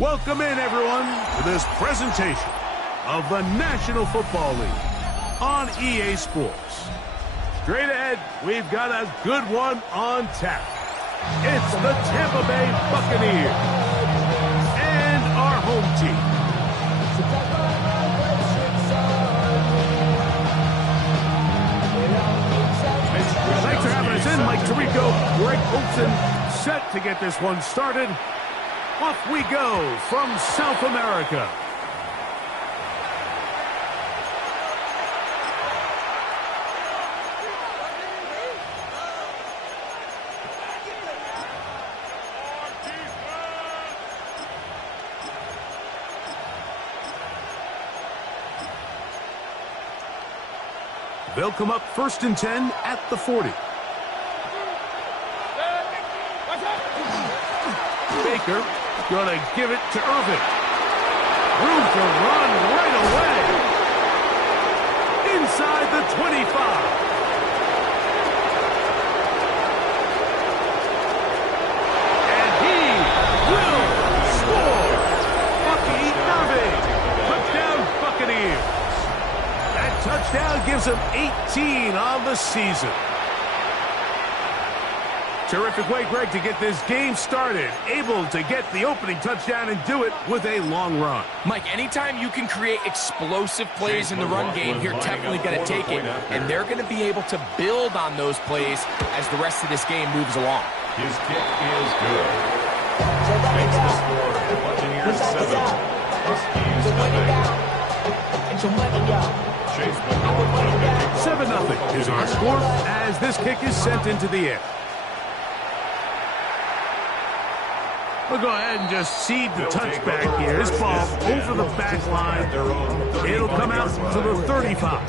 Welcome in, everyone, to this presentation of the National Football League on EA Sports. Straight ahead, we've got a good one on tap. It's the Tampa Bay Buccaneers and our home team. Thanks for having us in, Mike Tirico, Greg Olson, set to get this one started. Off we go from South America. They'll come up 1st and 10 at the 40. Baker gonna give it to Irving. Room to run right away. Inside the 25. And he will score. Bucky Irving. Touchdown Buccaneers. That touchdown gives him 18 on the season. Terrific way, Greg, to get this game started. Able to get the opening touchdown and do it with a long run. Mike, anytime you can create explosive plays in the run game, you're definitely going to take it. And they're going to be able to build on those plays as the rest of this game moves along. His kick is good. Makes the score Buccaneers 7, Huskies nothing. 7-0 is our score as this kick is sent into the air. We'll go ahead and just seed the touchback here. This ball over the back line. It'll come out to the 35.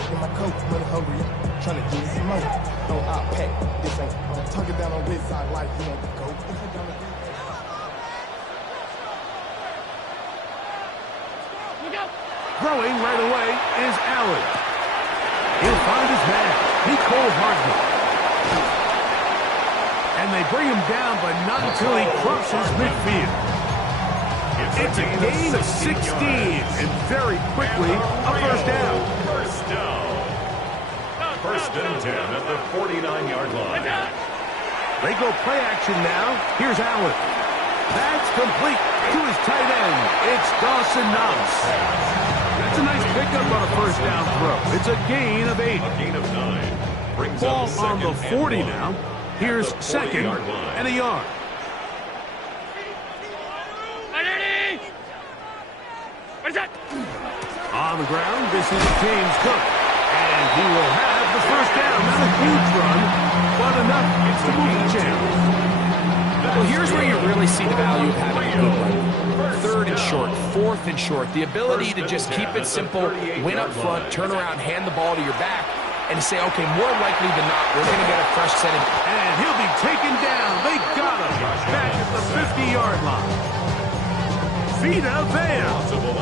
Throwing right away is Allen. He'll find his man, Nicole Hardman. And they bring him down, but not until he crosses midfield. It's a gain of 16, and very quickly, a first down. First down. 1st and 10 at the 49-yard line. They go play action now. Here's Allen. That's complete to his tight end. It's Dawson Knox. That's a nice pickup on a first down throw. It's a gain of 8. A gain of 9. Brings Ball up on the 40 now. Here's 2nd and a yard. On the ground, this is James Cook. And he will have the first down. Not a huge run, but enough to move the chains. Well, here's where you really see the value of having a good run. 3rd and short, 4th and short. The ability to just keep it simple, win up front, turn around, hand the ball to your back, and to say, okay, more likely than not, we're going to get a fresh set of... And he'll be taken down. They got him back at the 50-yard line. Vita Vea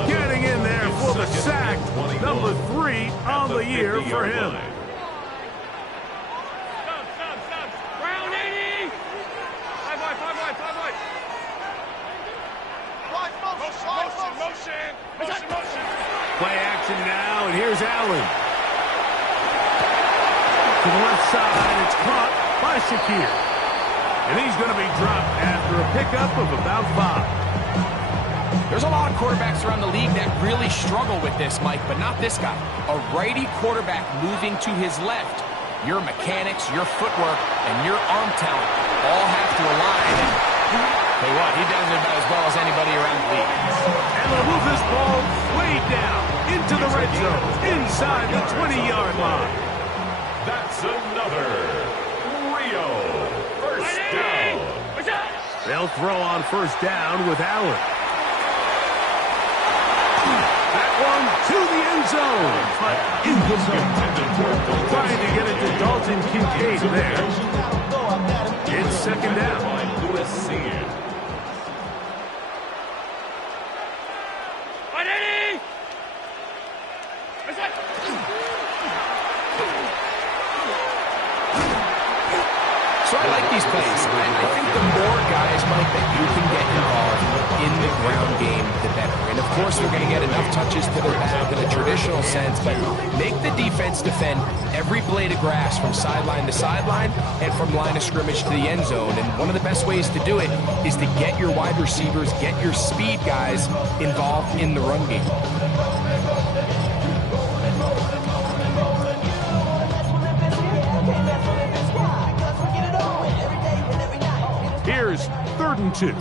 getting in there for the sack. Number 3 on the year for him. Round 80! 5 wide. Motion. Play action now, and here's Allen. To the left side, it's caught by Shakir. And he's going to be dropped after a pickup of about 5. There's a lot of quarterbacks around the league that really struggle with this, Mike, but not this guy. A righty quarterback moving to his left. Your mechanics, your footwork, and your arm talent all have to align. Tell you what, he does it about as well as anybody around the league. And they'll move this ball way down into the red zone, inside the 20-yard line. That's another Rio first down. They'll throw on first down with Allen. That one to the end zone, but incomplete. Trying to get it to Dalton Kincaid there. It's 2nd down. So I like these plays. I think the more guys, Mike, that you can get involved in the ground game, the better. And, of course, they're going to get enough touches to their back in a traditional sense, but make the defense defend every blade of grass from sideline to sideline and from line of scrimmage to the end zone. And one of the best ways to do it is to get your wide receivers, get your speed guys involved in the run game. Here's 3rd and 2.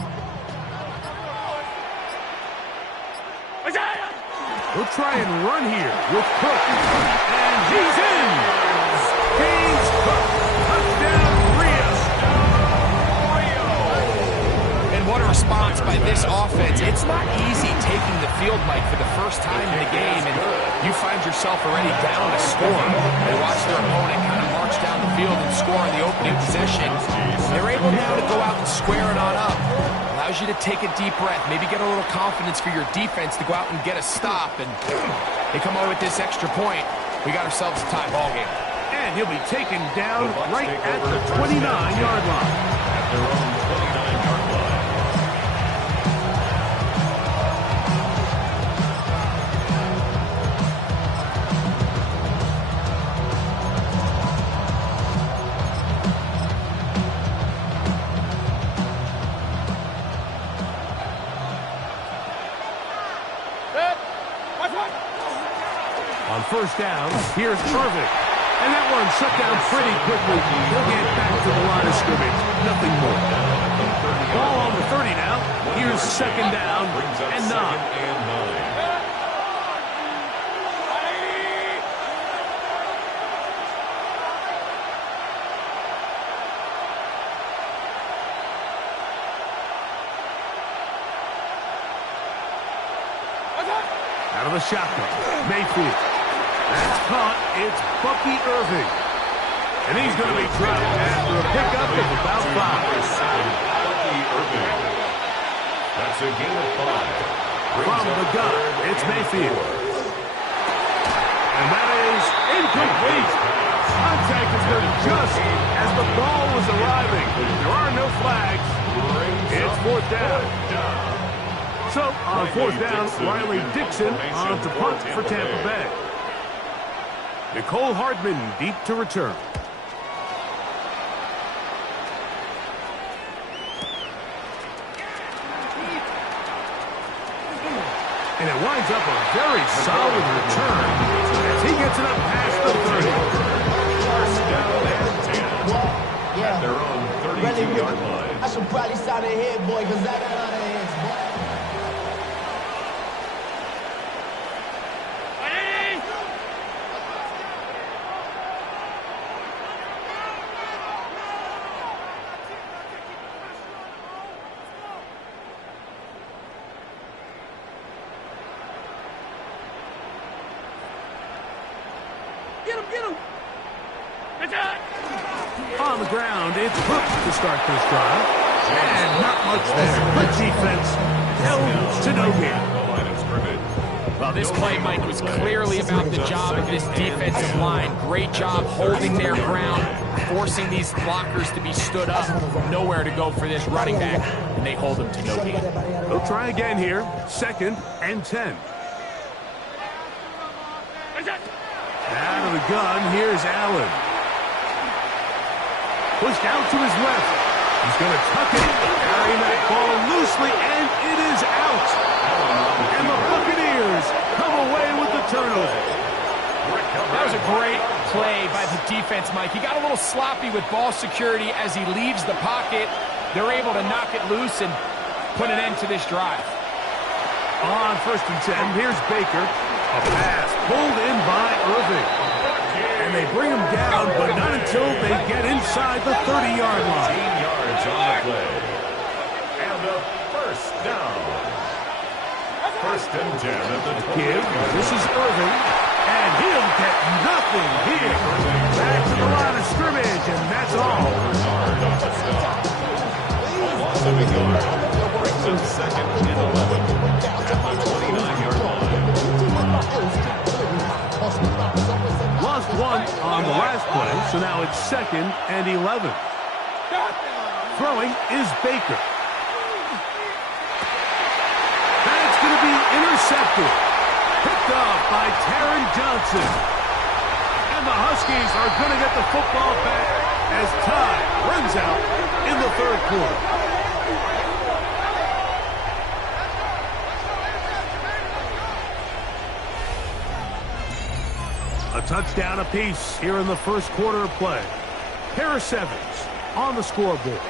He'll try and run here with Cook. And he's in. James Cook. Touchdown, Rio. And what a response by this offense. It's not easy taking the field, Mike, for the first time in the game, and you find yourself already down a score. They watch their opponent kind of march down the field and score on the opening possession. They're able now to go out and square it on up. Allows you to take a deep breath, maybe get a little confidence for your defense to go out and get a stop, and they come away with this extra point. We got ourselves a tie ball game. And he'll be taken down right at the 29-yard line. At their own 29-yard line. On 1st down, here's Irving. And that one shut down pretty quickly. He'll get back to the line of scrimmage. Nothing more. Ball on the 30 now. Here's 2nd down and 9. Out of the shotgun, Mayfield. That's caught. It's Bucky Irving. And he's going to be dropped after a pickup of about 5. Bucky Irving. That's a gain of 5. From the gun, it's Mayfield. And that is incomplete. Contact is done just as the ball was arriving. There are no flags. It's 4th down. So, on 4th down, Riley Dixon on to punt for Tampa Bay. Nicole Hardman deep to return. And it winds up a very solid return as he gets it up past the 30. First down and 10. At their own 32-yard line. I should probably sign a head, boy, because I got a lot of heads, boy. Get him! On the ground, it's Brooks to start this drive. And not much there. Good defense held to no gain. Well, this play, Mike, was clearly about the job of this defensive line. Great job holding their ground, forcing these blockers to be stood up. Nowhere to go for this running back, and they hold them to no gain. They'll try again here. 2nd and 10. Out of the gun, here's Allen. Pushed out to his left. He's going to tuck it, carrying that ball loosely, and it is out. And the Buccaneers come away with the turnover. That was a great play by the defense, Mike. He got a little sloppy with ball security as he leaves the pocket. They're able to knock it loose and put an end to this drive. On 1st and 10, here's Baker. A pass pulled in by Irving. And they bring him down, but not until they get inside the 30-yard line. 15 yards on the play. And a first down. 1st and 10 at the 20. Give. This is Irving. And he'll get nothing here. Back to the line of scrimmage, and that's all. Loss of a yard. Brings him 2nd and 11 at the 29-yard line. Lost 1 on the last play, so now it's 2nd and 11. Throwing is Baker. intercepted. Picked up by Taron Johnson. And the Huskies are going to get the football back as time runs out in the third quarter. A touchdown apiece here in the first quarter of play. Pair of sevens on the scoreboard.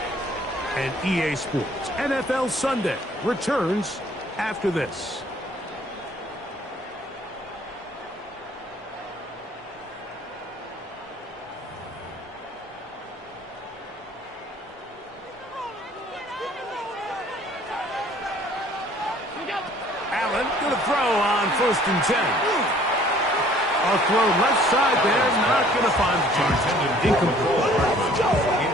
And EA Sports NFL Sunday returns after this. Allen going to throw on 1st and 10. A throw left side there, not going to find the target. Incomplete.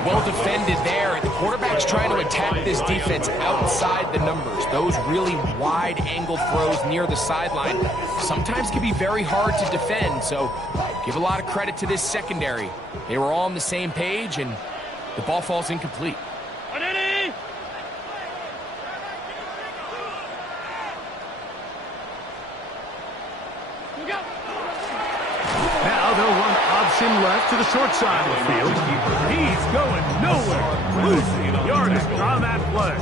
Well defended there. The quarterback's trying to attack this defense outside the numbers. Those really wide angle throws near the sideline sometimes can be very hard to defend. So give a lot of credit to this secondary. They were all on the same page, and the ball falls incomplete. Now they'll run option left to the short side of the field. He's going nowhere. Losing yardage on that play.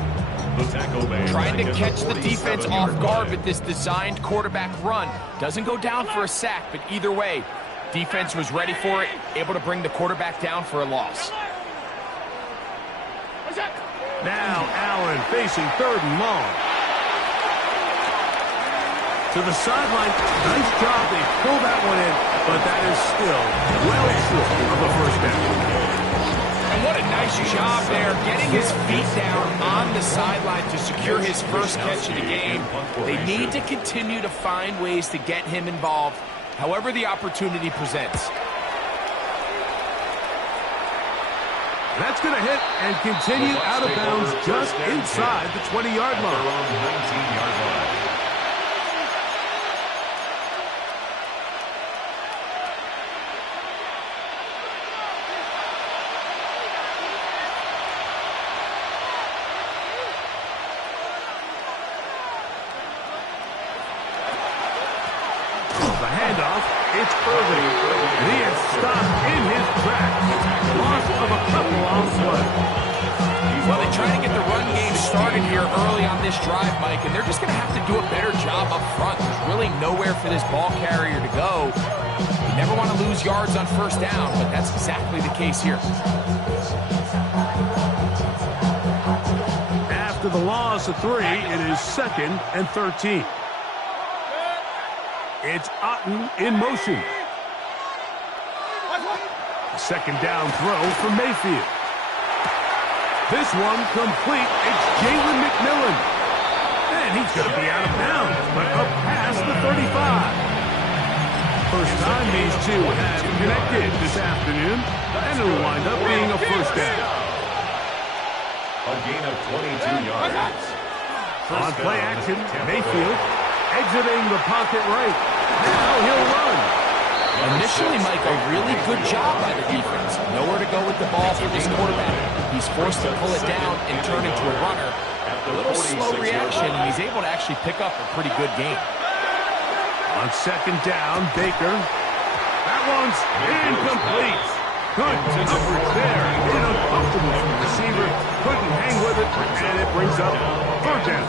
Trying to catch the defense off guard with this designed quarterback run. Doesn't go down for a sack, but either way, defense was ready for it, able to bring the quarterback down for a loss. Now Allen facing 3rd and long. To the sideline. Nice job. They pull that one in, but that is still well short of a first down. And what a nice job there, getting his feet down on the sideline to secure his first catch of the game. They need to continue to find ways to get him involved, however the opportunity presents. That's going to hit and continue out of bounds just inside the 20-yard line. 19-yard line. It's Irving, and he is stopped in his tracks. Loss of a couple on play. Well, they try to get the run game started here early on this drive, Mike, and they're just going to have to do a better job up front. There's really nowhere for this ball carrier to go. You never want to lose yards on first down, but that's exactly the case here. After the loss of 3, it is 2nd and 13. It's Otten in motion. Second down throw for Mayfield. This one complete. It's Jalen McMillan. And he's going to be out of bounds, but up past the 35. First time these two have connected this afternoon, and it'll wind up being a first down. A gain of 22 yards. On play action, Mayfield exiting the pocket right. Now he'll run. Initially, Mike, a really good job by the defense. Nowhere to go with the ball for this quarterback. He's forced to pull it down and turn into a runner. A little slow reaction, and he's able to actually pick up a pretty good gain. On second down, Baker. That one's incomplete. Good coverage there. In uncomfortable for the receiver. Couldn't hang with it, and it brings up 3rd down.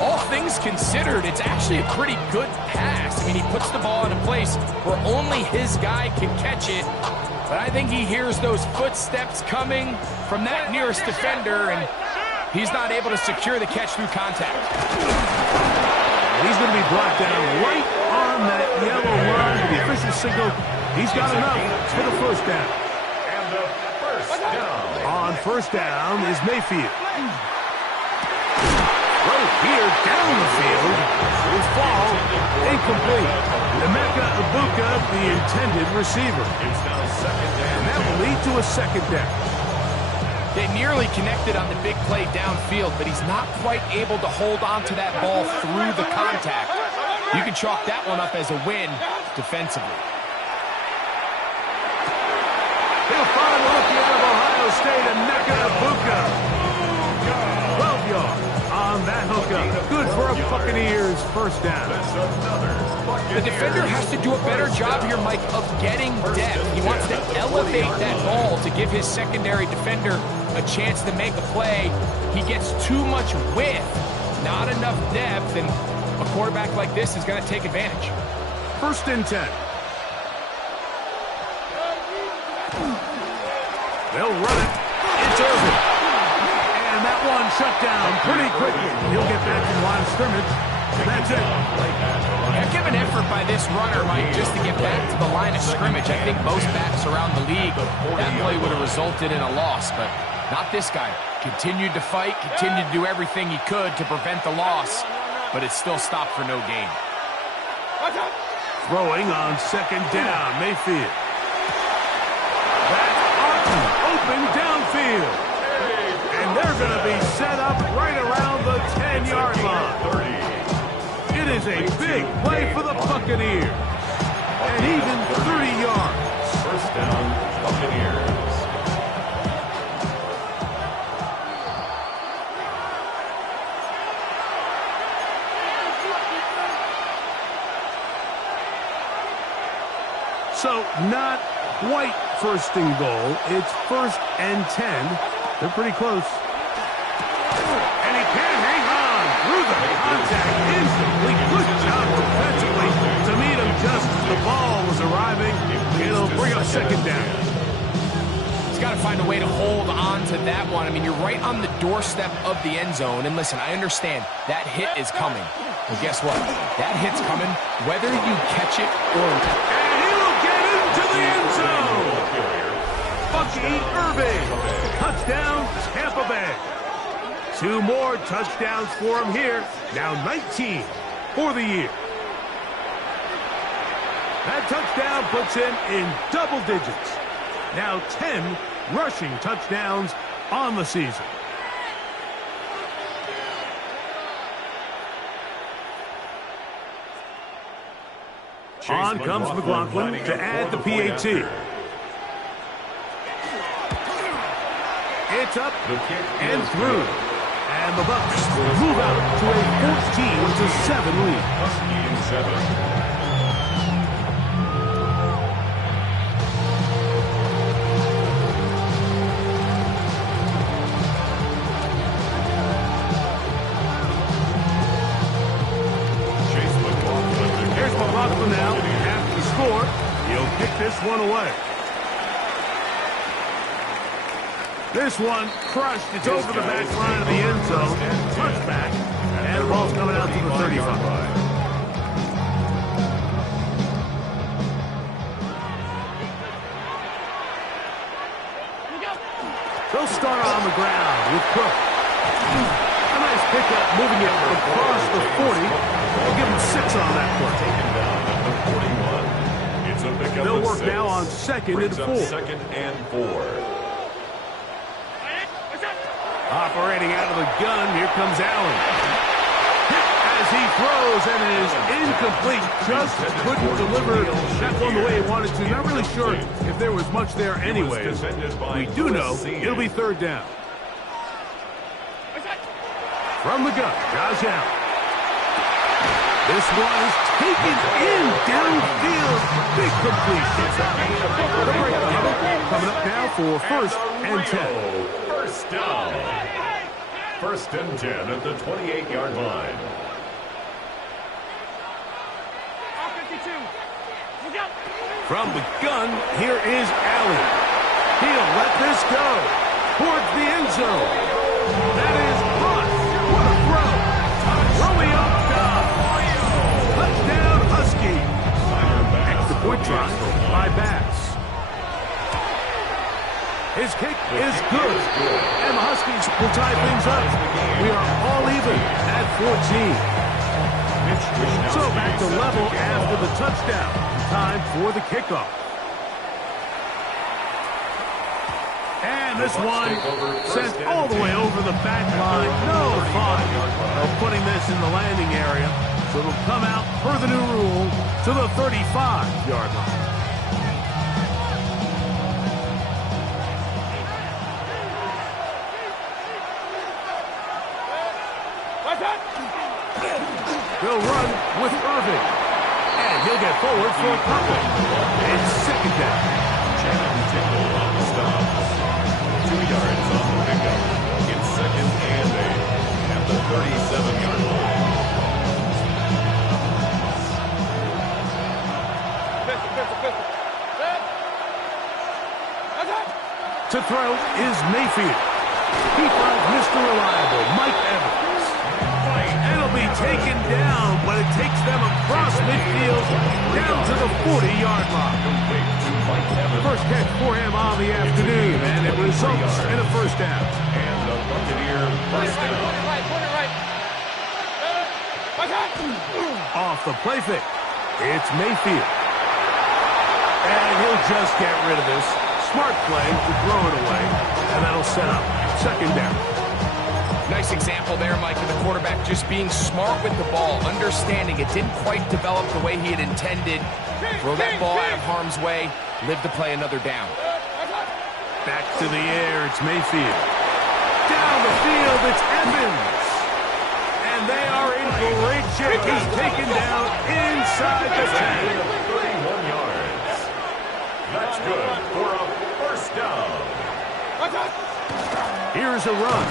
All things considered, it's actually a pretty good pass. I mean, he puts the ball in a place where only his guy can catch it. But I think he hears those footsteps coming from that nearest defender, and he's not able to secure the catch through contact. He's going to be brought down right on that yellow line. The official signal, he's got enough for the first down. And the first down. On first down is Mayfield. Here down the field will fall incomplete. Emeka Ibuka, the intended receiver. It's now 2nd down. And that will lead to a 2nd down. They nearly connected on the big play downfield, but he's not quite able to hold on to that ball through the contact. You can chalk that one up as a win defensively. He'll find the rookie out of Ohio State, Emeka Ibuka. 12 yards. On that hookup. Good for a Buccaneers first down. The defender has to do a better job here, Mike, of getting depth. He wants to elevate that ball to give his secondary defender a chance to make a play. He gets too much width, not enough depth, and a quarterback like this is going to take advantage. First and 10. They'll run it. It's Irving. And that one shut down pretty quickly. He'll get back to the line of scrimmage. And that's it. Heck of an effort by this runner, Mike, just to get back to the line of scrimmage. I think most backs around the league, that play would have resulted in a loss, but not this guy. Continued to fight, continued to do everything he could to prevent the loss, but it still stopped for no gain. Throwing on second down, Mayfield. That's Arden, open downfield. And they're going to be set up right around the 10-yard line. It is a big play for the Buccaneers. And even 30 yards. First down, Buccaneers. So not quite first and goal. It's first and 10. They're pretty close. And he can hang on through the contact instantly. Good job defensively to meet him just as the ball was arriving. It'll bring up second down. He's got to find a way to hold on to that one. I mean, you're right on the doorstep of the end zone. And listen, I understand that hit is coming. But guess what? That hit's coming whether you catch it or not. And he will get into the end zone. Bucky Irving. Touchdown, Tampa Bay. 2 more touchdowns for him here. Now 19 for the year. That touchdown puts him in double digits. Now 10 rushing touchdowns on the season. On comes McLaughlin to add the PAT. It's up and through. And the Bucs move out to a 14-7 lead. Here's McLaughlin now. After the score, he'll kick this one away. This one crushed. It's over the back line of the end zone. Touchback. And the ball's coming out to the 35. They'll start on the ground with Cook. A nice pickup, moving it across the 40. We'll give him 6 on that play. They'll work now on second and 4. Second and 4. Operating out of the gun, here comes Allen. Hit as he throws, and it is incomplete. Just couldn't deliver that one the way he wanted to. Not really sure if there was much there anyways. We do know it'll be third down. From the gun, Josh Allen. This one is taken in downfield. Big completion. The break coming up now for first and 10. First down. First and 10 at the 28-yard line. From the gun, here is Allen. He'll let this go towards the end zone. That is Hunt. What a throw. Romeo Dobbs. Touchdown Husky. Extra point try by Bass. His kick is good. And the Huskies will tie things up. We are all even at 14. So back to level after the touchdown. Time for the kickoff. And this one sent all the way over the back line. No fun of putting this in the landing area. So it'll come out per the new rule to the 35-yard line. They'll run with Irving. And he'll get forward for a couple. It's second down. Shannon Tickle on the stops. 2 yards on the pickup. It's second and 8 at the 37-yard line. To throw is Mayfield. He finds Mr. Reliable, Mike Evans. And it'll be taken down, but it takes them across midfield down to the 40-yard line. First catch for him on the afternoon, and it results in a first down. And the Buccaneer first down. Off the play fake, it's Mayfield. And he'll just get rid of this. Smart play to throw it away, and that'll set up second down. Nice example there, Mike, of the quarterback just being smart with the ball, understanding it didn't quite develop the way he had intended. Throw that ball out of harm's way, live to play another down. Back to the air, it's Mayfield. Down the field, it's Evans. And they are in great shape. He's taken down inside the 10. 31 yards. That's good for a first down. Here's a run.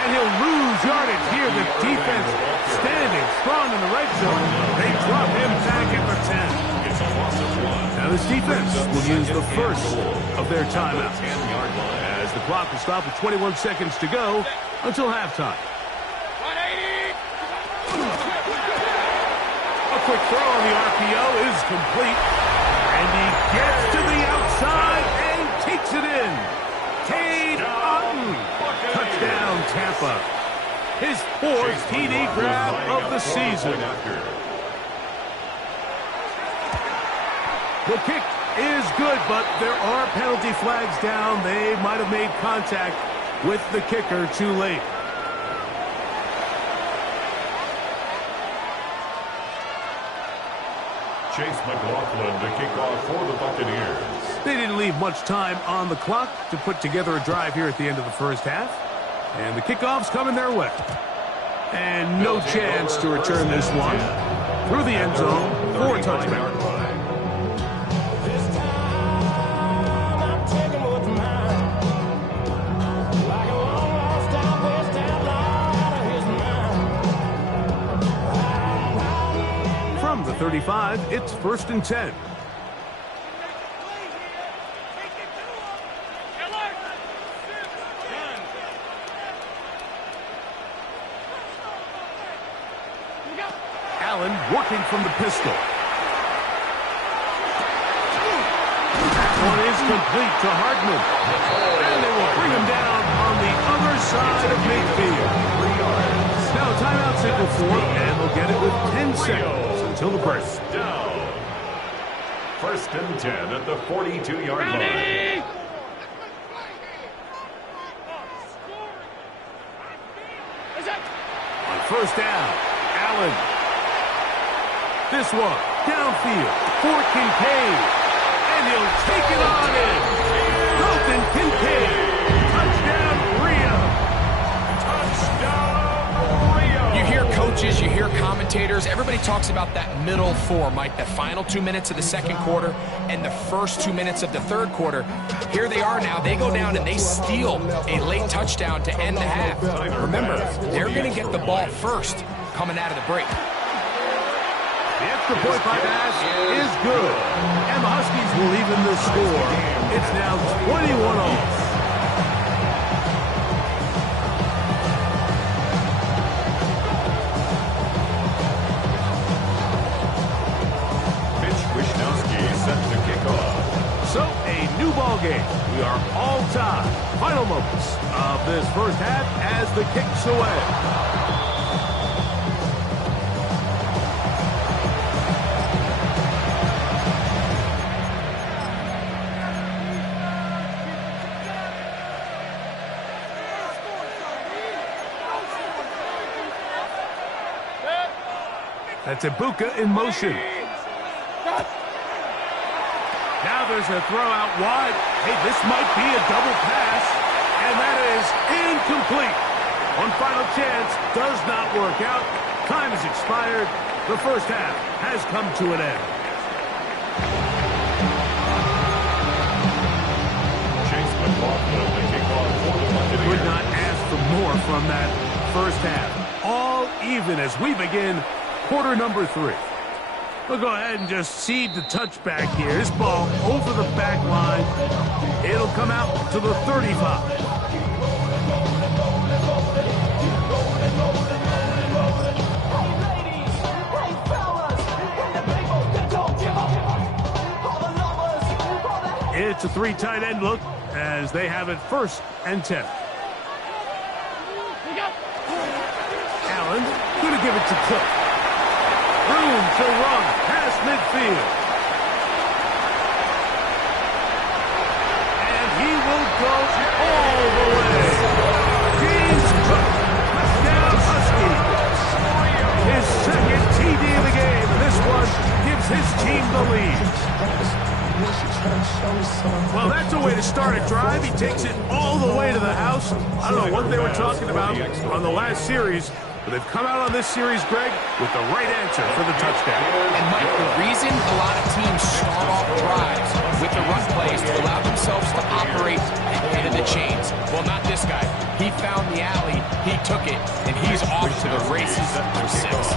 And he'll lose yardage here. The defense standing strong in the red zone. They drop him back at the 10. It's a loss of 1. Now this defense will use the first of their timeouts. 10-yard line. As the clock will stop with 21 seconds to go until halftime. A quick throw on the RPO is complete. And he gets to the outside and takes it in. Cade Otton. Touchdown, Tampa. His fourth TD grab of the season. The kick is good, but there are penalty flags down. They might have made contact with the kicker too late. Chase McLaughlin to kick off for the Buccaneers. They didn't leave much time on the clock to put together a drive here at the end of the first half. And the kickoff's coming their way. And no chance to return this one through the end zone for a touchdown. From the 35, it's first and 10. Allen working from the pistol. That one is complete to Hardman. And they will bring him down on the other side of midfield. Now a timeout signal for him, and they'll get it with 10 seconds until the break. Down. First and 10 at the 42-yard line. On first down, Allen. This one, downfield, for Kincaid. And he'll take it on in. Dalton Kincaid. Touchdown, Rio. Touchdown, Rio. You hear coaches, you hear commentators, everybody talks about that middle four, Mike, the final 2 minutes of the second quarter and the first 2 minutes of the third quarter. Here they are now. They go down and they steal a late touchdown to end the half. Remember, they're going to get the ball first coming out of the break. The extra point by pass is good. And the Huskies will even the score. It's now 21-all. Mitch Wishnowsky set to kick off. So, a new ball game. We are all tied. Final moments of this first half as the kick's away. That's Ibuka in motion. Now there's a throw out wide. Hey, this might be a double pass. And that is incomplete. One final chance does not work out. Time has expired. The first half has come to an end. Chase McLaughlin will kick off for the Buccaneers. Would not ask for more from that first half. All even as we begin quarter number 3. We'll go ahead and just cede the touchback here. This ball over the back line. It'll come out to the 35. It's a 3 tight end look as they have it 1st and 10. Allen going to give it to Cook. Room to run past midfield. And he will go all the way. James Cook, touchdown Husky. His 2nd TD of the game, and this one gives his team the lead. Well, that's a way to start a drive. He takes it all the way to the house. I don't know what they were talking about on the last series, but they've come out on this series, Greg, with the right answer for the touchdown. And, Mike, the reason a lot of teams start off drives with the run plays to allow themselves to operate ahead of the chains. Well, not this guy. He found the alley, he took it, and he's off to the races for 6.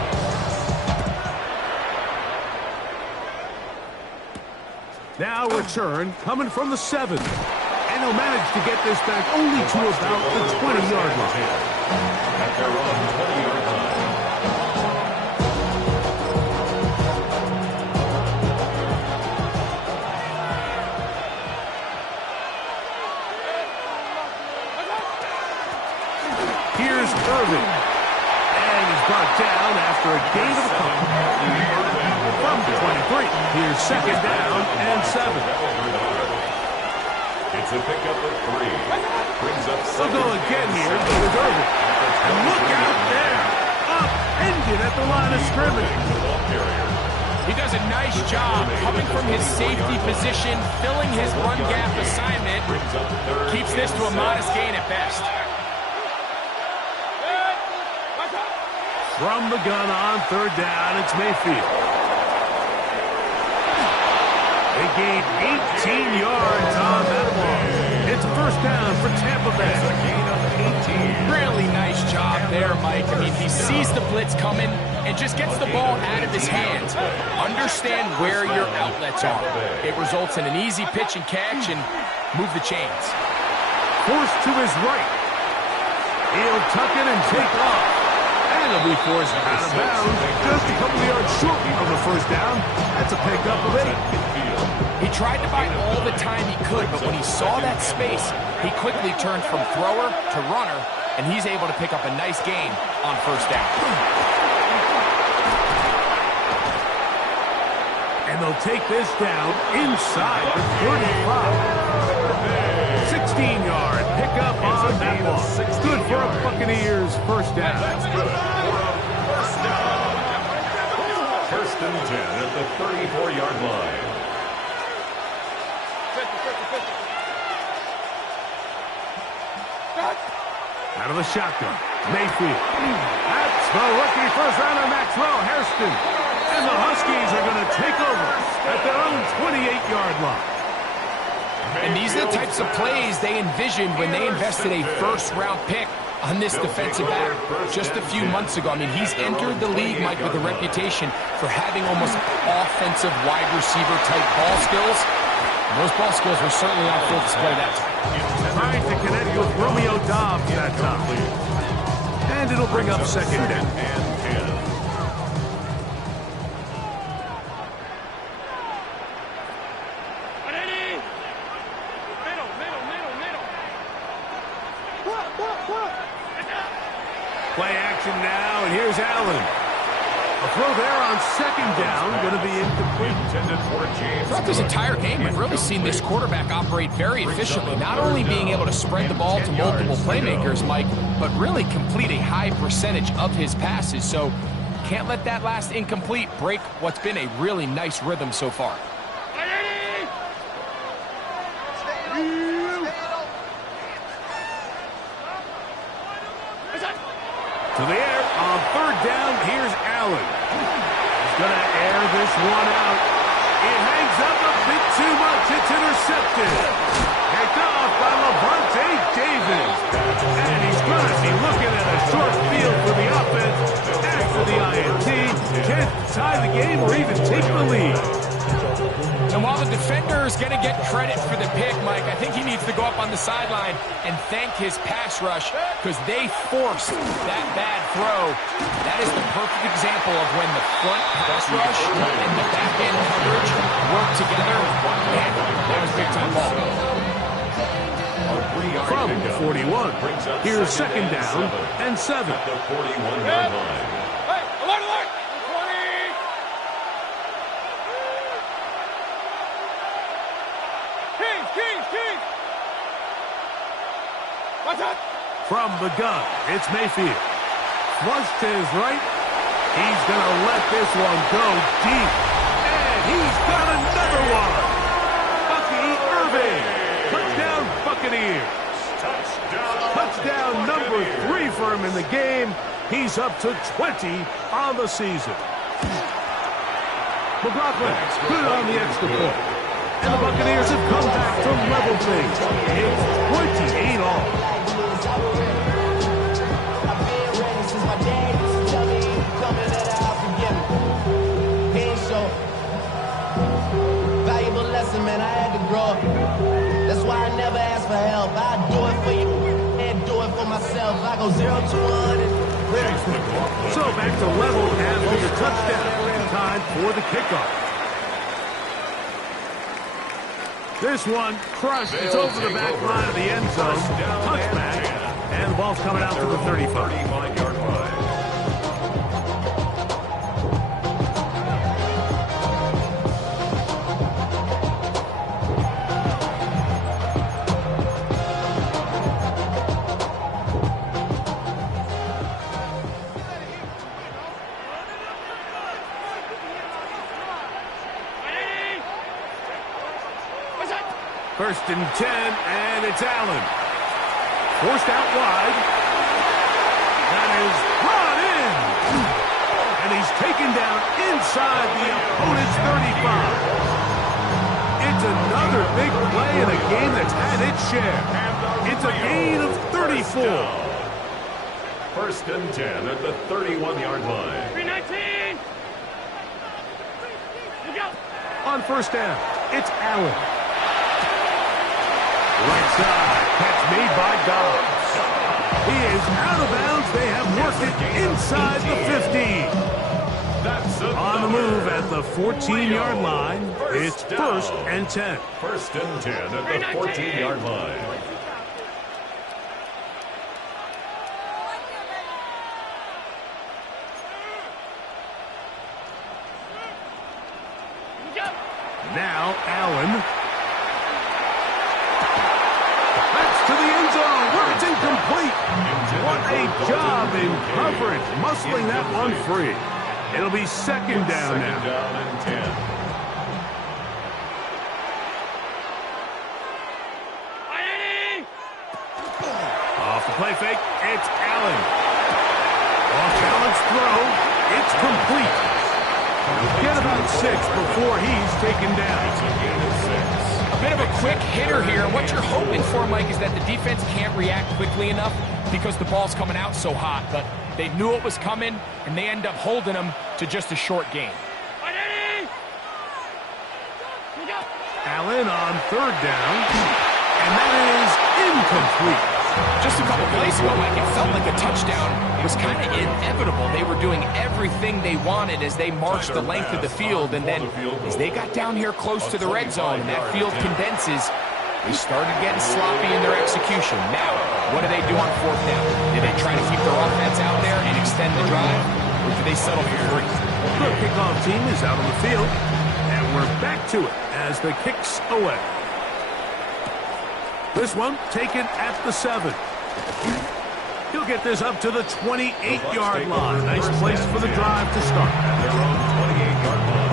Now return coming from the 7. And he'll manage to get this back only to about the 20-yard line. At their own 20-yard line. Here's Irving. And he's brought down after a gain of a couple. From 23. Here's 2nd down and 7. It's a pickup of 3. Brings up They'll go again here with Irving. And look out there. Upended at the line of scrimmage. He does a nice job coming from his safety position, filling his run gap assignment. Keeps this to a modest gain at best. From the gun on 3rd down, it's Mayfield. They gained 18 yards on that ball. It's a 1st down for Tampa Bay. A gain of 18. Really nice job there, Mike. I mean, he sees the blitz coming and just gets the ball out of his hands. Understand where your outlets are. It results in an easy pitch and catch and move the chains. Forced to his right. He'll tuck it and take off. And he'll be forced out of bounds. Just a couple of yards short of the 1st down. That's a pickup of 8. He tried to buy all the time he could, but when he saw that space, he quickly turned from thrower to runner, and he's able to pick up a nice gain on 1st down. And they'll take this down inside the 35. 16-yard pickup on that ball. Good for a Buccaneers 1st down. First down. 1st and 10 at the 34-yard line. Out of the shotgun, Mayfield. That's the rookie 1st-rounder Maxwell Hairston. And the Huskies are going to take over at their own 28-yard line. And these are the types of plays they envisioned when they invested a 1st-round pick on this defensive back just a few months ago. I mean, he's entered the league, Mike, with a reputation for having almost offensive wide receiver type ball skills. And those ball skills were certainly on full display that time. Trying to connect with Romeo Dobbs that time. And it'll bring up 2nd down. And 10. Play action now, and here's Allen. A throw there on 2nd down, going to be incomplete. Intended for James. Throughout this entire game, we've really seen this quarterback operate very efficiently, not only being able to spread the ball to multiple playmakers, Mike, but really complete a high percentage of his passes. So can't let that last incomplete break what's been a really nice rhythm so far. To the air on 3rd down. Here's one out. It hangs up a bit too much. It's intercepted. Picked off by Levante Davis. And he's going to be looking at a short field for the offense after the INT. Can't tie the game or even take the lead. And while the defender is going to get credit for the pick, Mike, I think he needs to go up on the sideline and thank his pass rush because they forced that bad throw. That is the perfect example of when the front pass rush and the back end coverage work together. Man, that was big-time ball. From the 41, here's second down and 7. At the 41-yard line. Hey, alert, alert! 20! Kings! Watch out! From the gun, it's Mayfield. Flush to his right. He's going to let this one go deep. And he's got another one. Bucky Irving. Touchdown, Buccaneers. Touchdown number 3 for him in the game. He's up to 20 on the season. McLaughlin, good on the extra point. And the Buccaneers have come back to level things. It's 28 all. I've been ready since my dad used to tell me he was coming to the house and get me. He ain't show. Valuable lesson, man. I had to grow up. That's why I never ask for help. I do it for you and do it for myself. I go 0 to 100. So back to level after the touchdown. Time for the kickoff. This one crushed. It's over the back line of the end zone. Touchback. And the ball's coming out to the 35. 35-yard line. First and 10, and it's Allen. Forced out wide. That is brought in. And he's taken down inside the opponent's 35. It's another big play in a game that's had its share. It's a gain of 34. First and 10 at the 31-yard line. 319! Look out! On first down, it's Allen. Right side, catch made by Dobbs. He is out of bounds. They have worked it inside the 15. On the move at the 14-yard line, it's first and 10. First and 10 at the 14-yard line. Now Allen. To the end zone, where it's incomplete. What a job in coverage, muscling that one free. It'll be second down now. Second down and 10. Off the play fake, it's Allen. Off balance throw, it's complete. Get about 6 before he's taken down. It's a gain of 6. A bit of a quick hitter here. What you're hoping for, Mike, is that the defense can't react quickly enough because the ball's coming out so hot. But they knew it was coming, and they end up holding them to just a short gain. Allen on third down, and that is incomplete. Just a couple plays ago, Mike, it felt like a touchdown was kind of inevitable. They were doing everything they wanted as they marched the length of the field, and then as they got down here close to the red zone and that field condenses, they started getting sloppy in their execution. Now, what do they do on fourth down? Do they try to keep their offense out there and extend the drive, or do they settle for 3? The kickoff team is out on the field, and we're back to it as the kick's away. This one taken at the 7. He'll get this up to the 28-yard line. Nice place for the drive to start. Their own 28-yard line.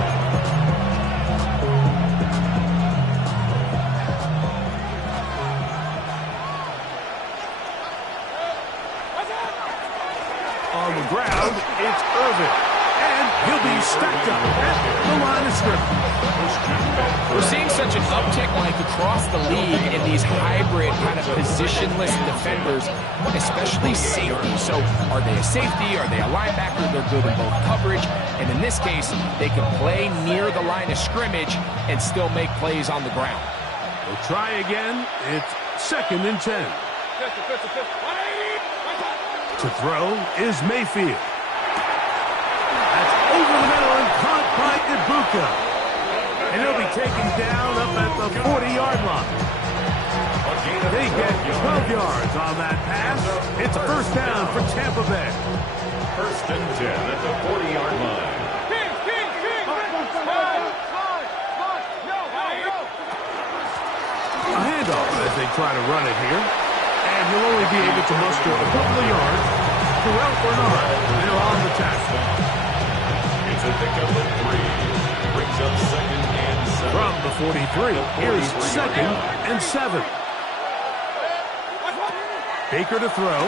On the ground, it's Irvin. And He'll be stacked up at the line of scrimmage. We're seeing such an uptick, Mike, across the league in these hybrid kind of positionless defenders, especially safety. So are they a safety? Are they a linebacker? They're good in both coverage. And in this case, they can play near the line of scrimmage and still make plays on the ground. We'll try again. It's 2nd and 10. To throw is Mayfield. That's over the middle and caught by Ibuka. And he'll be taken down up at the 40-yard line. They get 12 yards on that pass. It's a 1st down for Tampa Bay. 1st and 10 at the 40-yard line. A handoff as they try to run it here. And he'll only be able to muster a couple of yards. Terrell Bernard, they're on the tackle. It's a pickup of 3. Brings up 2nd and 7. From the 43, here's 2nd and 7. Baker to throw.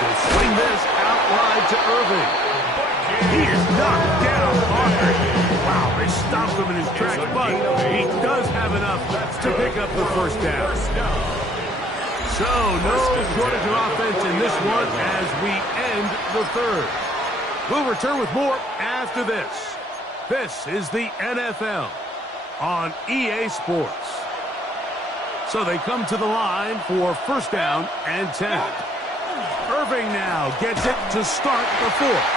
He'll swing this out wide to Irving. He is knocked down hard. Wow, they stopped him in his tracks, but he does have enough to pick up the 1st down. So, no shortage of offense in this one as we end the 3rd. We'll return with more after this. This is the NFL on EA Sports. So they come to the line for 1st down and 10. Irving now gets it to start the 4th.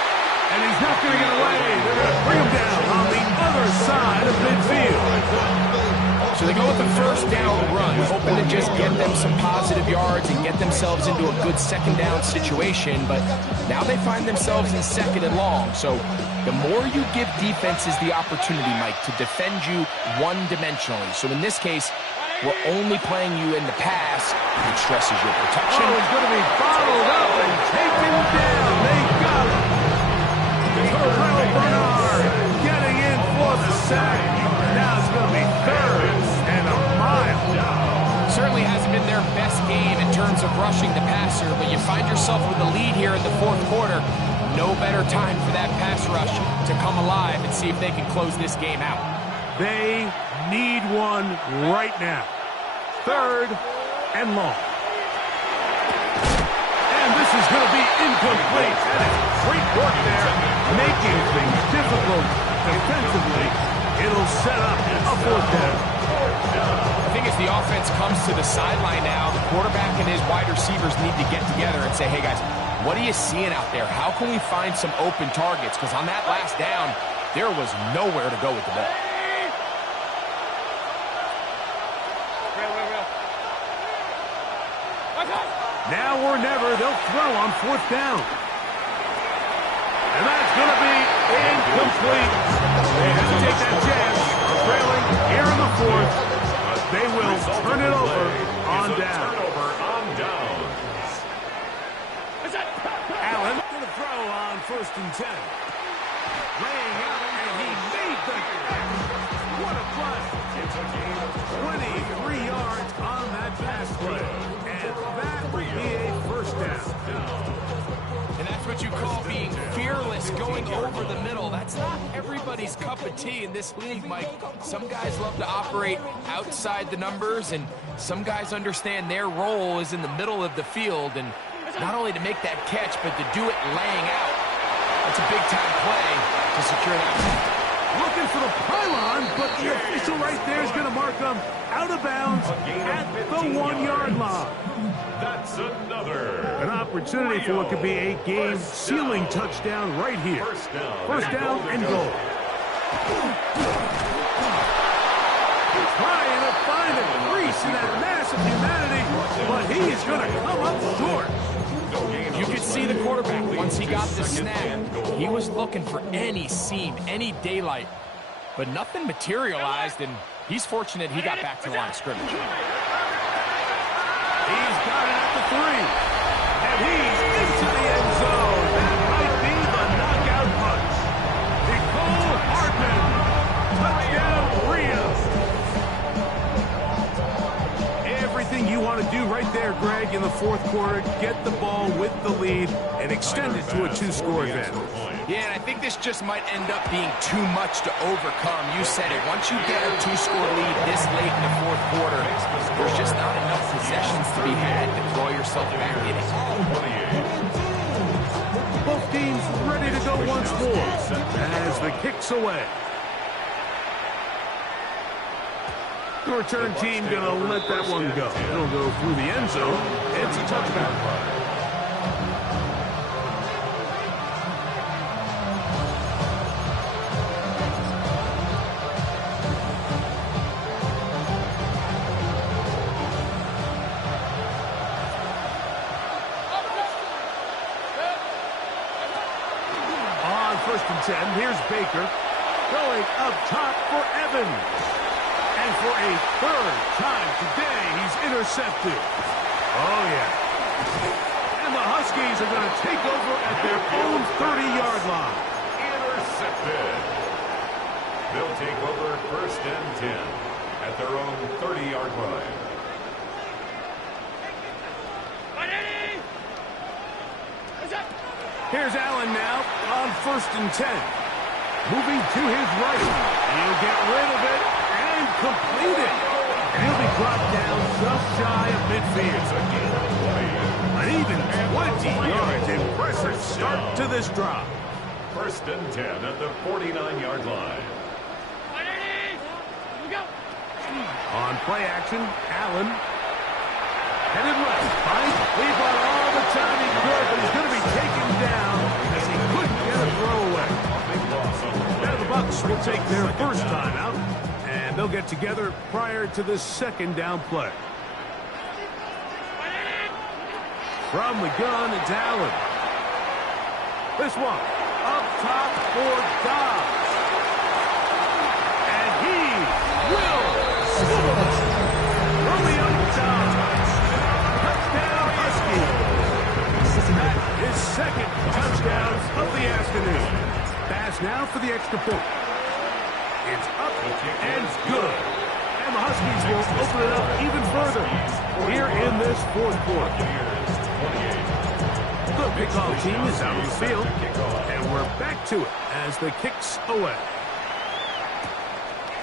And he's not going to get away. They're going to bring him down on the other side of midfield. So they go with the 1st down run, hoping to just get them some positive yards and get themselves into a good 2nd down situation. But now they find themselves in 2nd and long. So the more you give defenses the opportunity, Mike, to defend you one-dimensionally. So in this case, we're only playing you in the pass, which stresses your protection. Oh, he's going to be bottled up and taken down. They got him. Terrell Bernard getting in for the sack. Now it's going to be 3rd and a mile. Certainly hasn't been their best game in terms of rushing the passer, but you find yourself with the lead here in the 4th quarter. No better time for that pass rush to come alive and see if they can close this game out. They need one right now. 3rd and long. And this is going to be incomplete. That is great work there, making things difficult defensively. It'll set up a 4th down. I think as the offense comes to the sideline now, the quarterback and his wide receivers need to get together and say, hey guys, what are you seeing out there? How can we find some open targets? Because on that last down, there was nowhere to go with the ball. Now or never, they'll throw on 4th down. And that's going to be incomplete. They have to take that chance. They're trailing here in the 4th, but they will turn it over on down. Allen going to throw on 1st and 10. Laying out, and he made the catch. What a play. 23 yards on that pass play. And that will be a 1st down. And that's what you call being fearless, going over the middle. That's not everybody's cup of tea in this league, Mike. Some guys love to operate outside the numbers, and some guys understand their role is in the middle of the field, and not only to make that catch, but to do it laying out. That's a big-time play to secure that. Looking for the pylon, but the official right there is going to mark them out of bounds at the 1-yard line. That's another. An opportunity for what could be a game-sealing touchdown right here. 1st down and goal. Trying to find a crease in that mass of humanity, but he is going to come up short. You could see the quarterback, once he got the snap, he was looking for any seam, any daylight, but nothing materialized, and he's fortunate he got back to the line of scrimmage. He's got it at the 3, and he's into the end zone. That might be the knockout punch. Nicole Hardman, touchdown Rhea. Everything you want to do right there, Greg, in the 4th quarter, get the ball with the lead and extend it to a 2-score advantage. Yeah, and I think this just might end up being too much to overcome. You said it. Once you get a 2-score lead this late in the fourth quarter, there's just not enough possessions to be had to throw yourself back in it. Both teams ready to go once more as the kick's away. The return team going to let that one go. It'll go through the end zone. It's a touchdown. On 1st and 10, here's Baker going up top for Evans. And for a third time today, he's intercepted. Oh, yeah. And the Huskies are going to take over at their own 30-yard line. Intercepted. They'll take over 1st and 10 at their own 30-yard line. Here's Allen now on 1st and 10. Moving to his right. He'll get rid of it and complete it. And he'll be brought down just shy of midfield. An even 20 yards. Impressive start to this drive. 1st and 10 at the 49-yard line. On play action, Allen headed left. He bought all the time he could, but he's going to be taken down as he couldn't get a throwaway. Now the Bucs will take their first timeout, and they'll get together prior to the second down play. From the gun, it's Allen. This one up top for Dobbs. And he will score. Romeo Dobbs. Touchdown Huskies. His second touchdown of the afternoon. Pass now for the extra point. It's up and good. And the Huskies will open it up even further here in this fourth quarter. The kickoff team is out of the field, and we're back to it as the kick's away.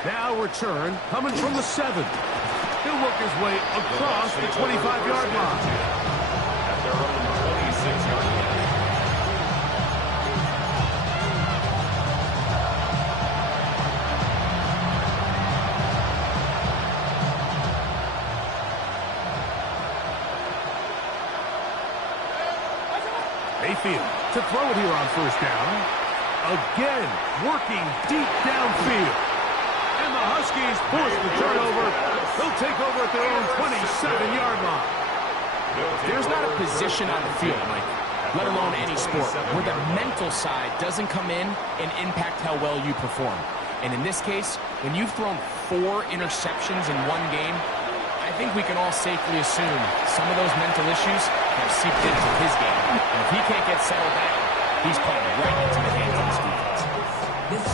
Now return coming from the 7. He'll work his way across the 25-yard line. At their own 26-yard line. Mayfield to throw it here on 1st down. Again, working deep downfield. And the Huskies force the turnover. They'll take over at their own 27-yard line. There's not a position on the field, Mike, let alone any sport, where the mental side doesn't come in and impact how well you perform. And in this case, when you've thrown 4 interceptions in one game, I think we can all safely assume some of those mental issues have seeped into his game. And if he can't get settled down, he's playing right into the hands of his defense.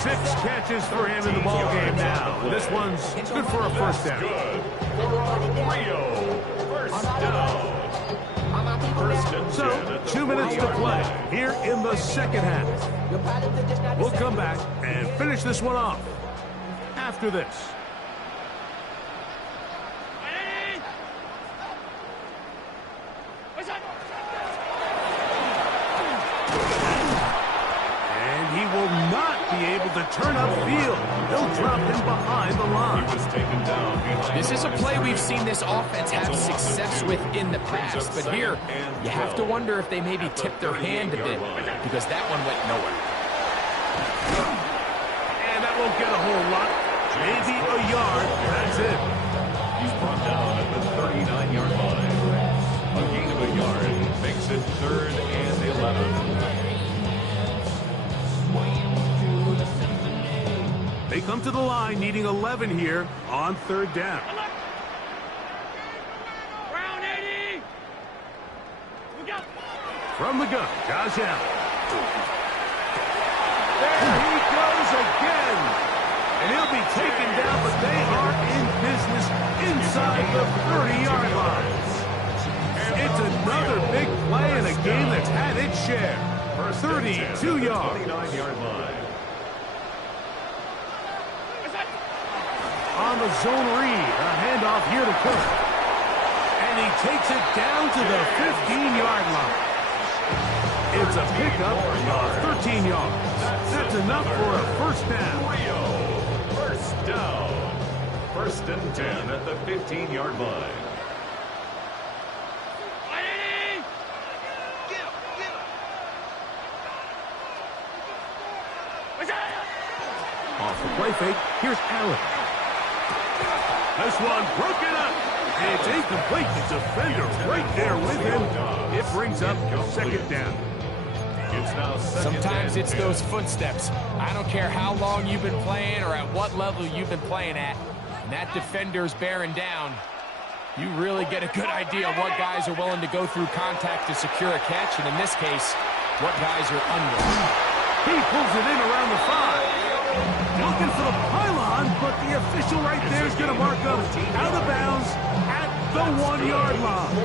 6 catches for him in the ballgame now. This one's good for a 1st down. Good for Rio. 1st down. So, 2 minutes to play here in the second half. We'll come back and finish this one off after this. And he will not be able to turn upfield. They'll drop him behind the line. He was taken down behind. This is a play we've seen this offense have success with in the past, but here you have to wonder if they maybe tipped their hand a bit because that one went nowhere. And that won't get a whole lot. Maybe a yard. That's it. He's brought down at the 39-yard line. A gain of a yard makes it 3rd and 11. They come to the line needing 11 here on 3rd down. Round 80. We go. From the gun, Josh Allen. There he goes again. And he'll be taken down, but they are in business inside the 30-yard line. It's another big play in a game that's had its share. First and 10 at 32 the yards. 29-yard line. On the zone read, a handoff here to Cook. And he takes it down to the 15-yard line. It's a pickup of 13 yards. That's enough for a first down. First down. First and 10 at the 15-yard line. Off the play fake, here's Allen. This one broken up. It's incomplete. The defender right there with him. It brings up second down. It's now Sometimes it's those footsteps. I don't care how long you've been playing or at what level you've been playing at. And that defender's bearing down. You really get a good idea of what guys are willing to go through contact to secure a catch, and in this case, what guys are unwilling. He pulls it in around the 5. Looking for the pylon, but the official right there is going to mark him out of bounds at the 1-yard line.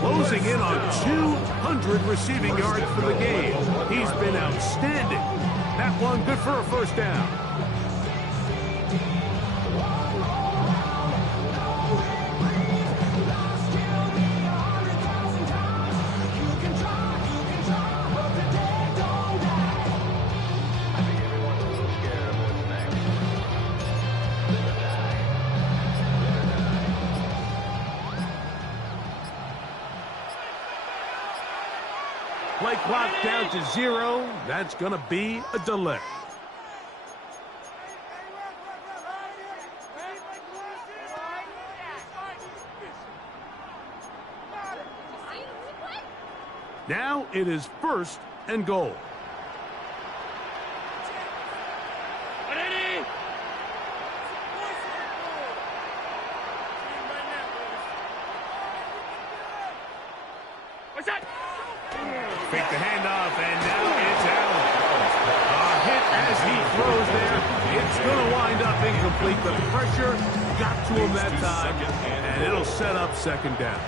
Closing in on 200 receiving yards for the game. He's been outstanding. That one good for a first down. Play clock down to 0. That's going to be a delay. Now it is first and goal. Fake the handoff, and now it's Allen. A hit as he throws there. It's going to wind up incomplete. The pressure got to him that time, and it'll set up second down.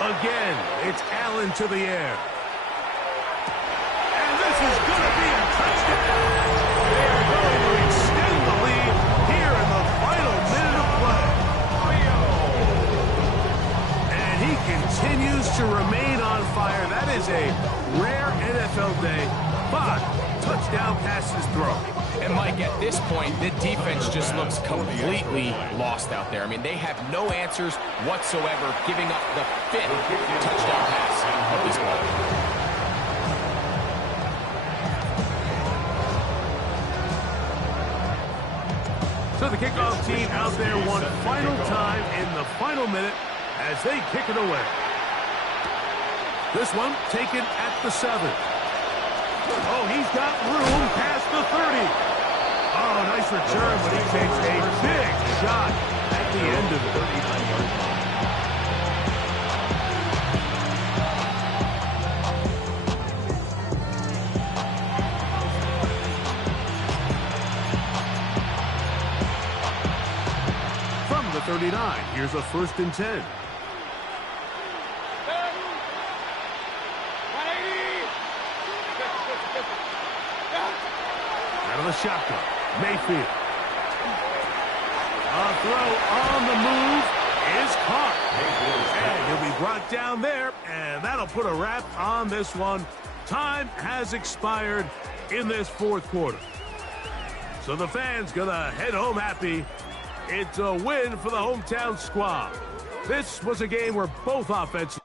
Again, it's Allen to the air. And this is going to be a touchdown. They are going to extend the lead here in the final minute of play. And he continues to remain on fire. That is a rare NFL day. 5 touchdown passes thrown. And Mike, at this point, the defense just looks completely lost out there. I mean, they have no answers whatsoever, giving up the 5th touchdown pass of this ball. So the kickoff team out there one final time in the final minute as they kick it away. This one taken at the 7. Oh, he's got room past the 30. Oh, nice return, but he takes a big shot at the end of the 39-yard line. From the 39, here's a first and 10. Out of the shotgun, Mayfield. A throw on the move is caught. And he'll be brought down there, and that'll put a wrap on this one. Time has expired in this fourth quarter. So the fans gonna head home happy. It's a win for the hometown squad. This was a game where both offenses